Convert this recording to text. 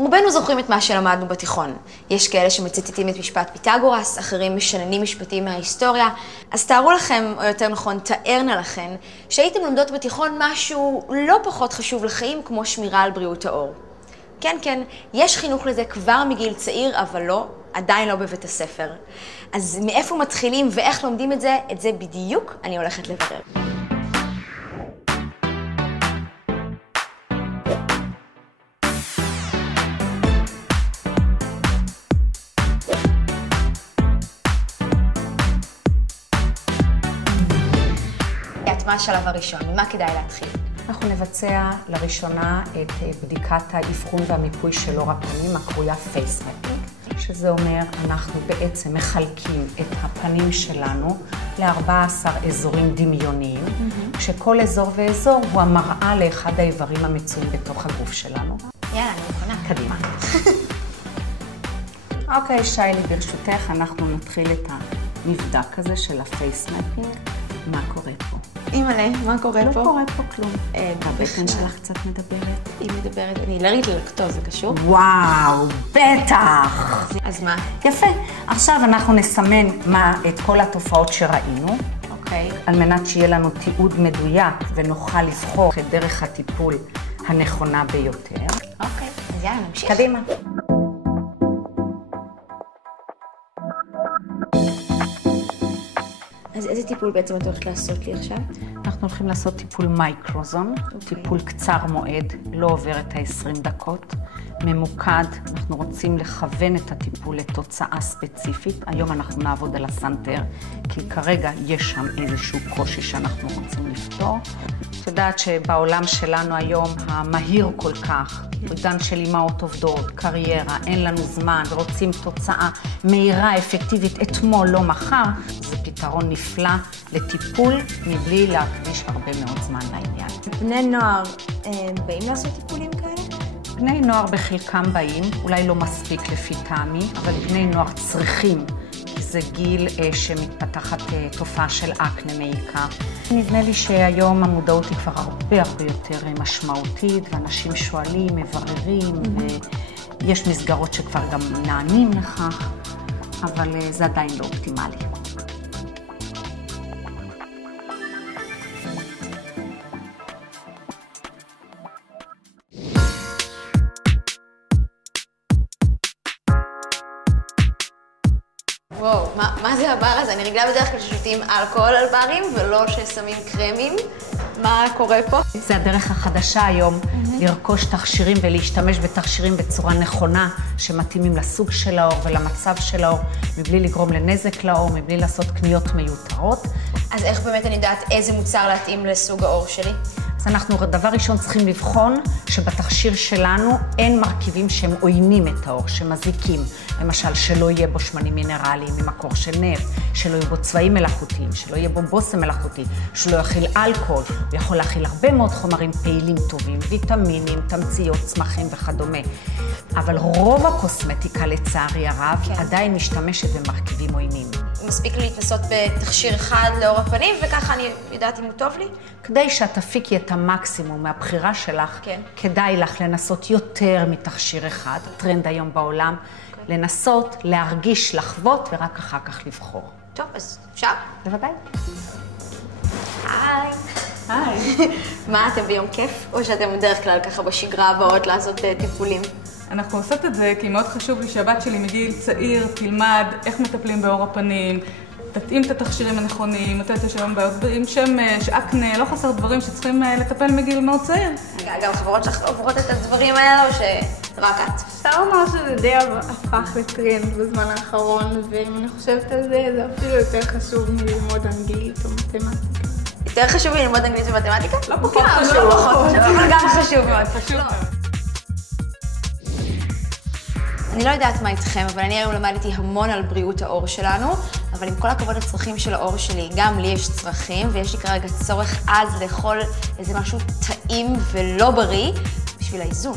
רובנו זוכרים את מה שלמדנו בתיכון. יש כאלה שמצטטים את משפט פיתגורס, אחרים משננים משפטים מההיסטוריה. אז תארו לכם, או יותר נכון, תארנה לכם, שהייתם לומדות בתיכון משהו לא פחות חשוב לחיים כמו שמירה על בריאות העור. כן, כן, יש חינוך לזה כבר מגיל צעיר, אבל לא, עדיין לא בבית הספר. אז מאיפה מתחילים ואיך לומדים את זה בדיוק אני הולכת לברר. מה השלב הראשון? ממה כדאי להתחיל? אנחנו נבצע לראשונה את בדיקת האבחון והמיפוי של עור הפנים, הקרויה פייס מפינג, שזה אומר אנחנו בעצם מחלקים את הפנים שלנו ל-14 אזורים דמיוניים, כשכל אזור ואזור הוא המראה לאחד האיברים המצויים בתוך הגוף שלנו. יאללה, אני מוכנה. קדימה. אוקיי, שיילי, ברשותך, אנחנו נתחיל את המבדק הזה של הפייס מפינג. מה קורה פה? אימא'לה, מה קורה פה? לא קורה פה כלום. הבטן שלך קצת מדברת? היא מדברת, אני אלרגית ללקטוז, זה קשור? וואו, בטח! אז מה? יפה. עכשיו אנחנו נסמן את כל התופעות שראינו. אוקיי. על מנת שיהיה לנו תיעוד מדויק ונוכל לבחור את דרך הטיפול הנכונה ביותר. אוקיי, אז יאללה, נמשיך. קדימה. אז איזה טיפול בעצם את הולכת לעשות לי עכשיו? אנחנו הולכים לעשות טיפול מייקרוזון, טיפול קצר מועד, לא עובר את ה-20 דקות, ממוקד, אנחנו רוצים לכוון את הטיפול לתוצאה ספציפית. היום אנחנו נעבוד על הסנטר, כי כרגע יש שם איזשהו קושי שאנחנו רוצים לפתור. את יודעת שבעולם שלנו היום המהיר כל כך, עידן של אימהות עובדות, קריירה, אין לנו זמן ורוצים תוצאה מהירה, אפקטיבית, אתמול, לא מחר, זה פתרון נפלא לטיפול מבלי להקדיש הרבה מאוד זמן לעניין. בני נוער באים לעשות טיפולים כאלה? בני נוער בחלקם באים, אולי לא מספיק לפי טעמי, אבל בני נוער צריכים, כי זה גיל שמתפתחת תופעה של אקנה מעיקר. נדמה לי שהיום המודעות היא כבר הרבה יותר משמעותית, ואנשים שואלים, מבררים, ויש מסגרות שכבר גם נענים לכך, אבל זה עדיין לא אופטימלי. וואו, מה זה הבר הזה? אני רגילה בדרך כלל ששותים אלכוהול על ברים ולא ששמים קרמים. מה קורה פה? זה הדרך החדשה היום, לרכוש תכשירים ולהשתמש בתכשירים בצורה נכונה, שמתאימים לסוג של העור ולמצב של העור, מבלי לגרום לנזק לעור, מבלי לעשות קניות מיותרות. אז איך באמת אני יודעת איזה מוצר להתאים לסוג העור שלי? אז אנחנו דבר ראשון צריכים לבחון שבתכשיר שלנו אין מרכיבים שהם עוינים את העור, שמזיקים. למשל, שלא יהיה בו שמנים מינרליים ממקור של נפט, שלא יהיה בו צבעים מלאכותיים, שלא יהיה בו בושם מלאכותי, שלא יכיל אלכוהול, הוא יכול להכיל הרבה מאוד חומרים פעילים טובים, ויטמינים, תמציות, צמחים וכדומה. אבל רוב הקוסמטיקה, לצערי הרב, עדיין משתמשת במרכיבים עוינים. מספיק לי להתנסות בתכשיר אחד לאור הפנים, וככה אני יודעת אם הוא טוב לי? כדי שאת תפיקי את המקסימום מהבחירה שלך, כדאי לך לנסות יותר מתכשיר אחד, טרנד היום בעולם, לנסות, להרגיש, לחוות, ורק אחר כך לבחור. טוב, אז אפשר? בוודאי. היי. היי. מה, אתם ביום כיף? או שאתם בדרך כלל ככה בשגרה הבאות לעשות טיפולים? אנחנו עושות את זה כי מאוד חשוב לי שהבת שלי מגיל צעיר תלמד איך מטפלים בעור הפנים, תתאים את התכשירים הנכונים, נותנת לשם בעיות עם שמש, אקנה, לא חסר דברים שצריכים לטפל מגיל מאוד צעיר. גם חברות שלך עוברות את הדברים האלה או שרק את? אפשר לומר שזה די הפך לטרנד בזמן האחרון, ואם אני חושבת על זה, זה אפילו יותר חשוב מללמוד אנגלית או מתמטיקה. יותר חשוב ללמוד אנגלית ומתמטיקה? לא פחות חשוב. אבל גם חשוב מאוד. חשוב מאוד. אני לא יודעת מה איתכם, אבל אני היום למדתי המון על בריאות העור שלנו, אבל עם כל הכבוד לצרכים של העור שלי, גם לי יש צרכים, ויש לי כרגע צורך אז לאכול איזה משהו טעים ולא בריא בשביל האיזון.